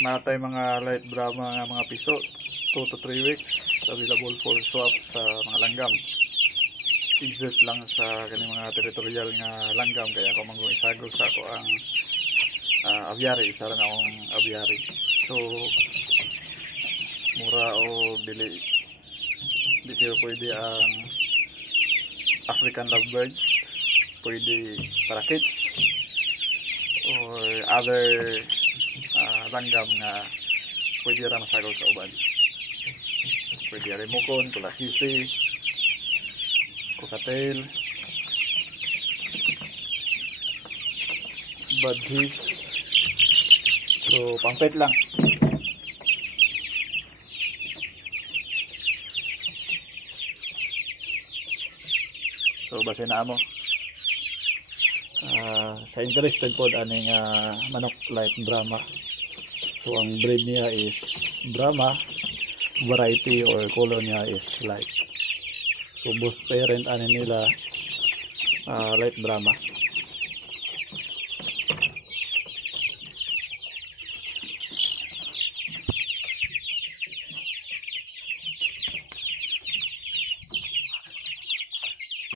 Matay mga light Brahma nga mga piso 2 to 3 weeks available for swap sa mga langgam. Exit lang sa kaning mga territorial nga langgam kaya ako manggong isagol sa ako ang aviary, isa lang akong aviary. So mura o di siya pwede ang African lovebirds, pwede parakeets or other langgam nga pwede ra masagaw sa uban. Pwede remukon, kulasisi, cocktail, budgies. So pangpet lang. So base na mo sa interested po aning manok light Brahma. So ang breed niya is Brahma, variety or color niya is light. So both parent ani nila light Brahma.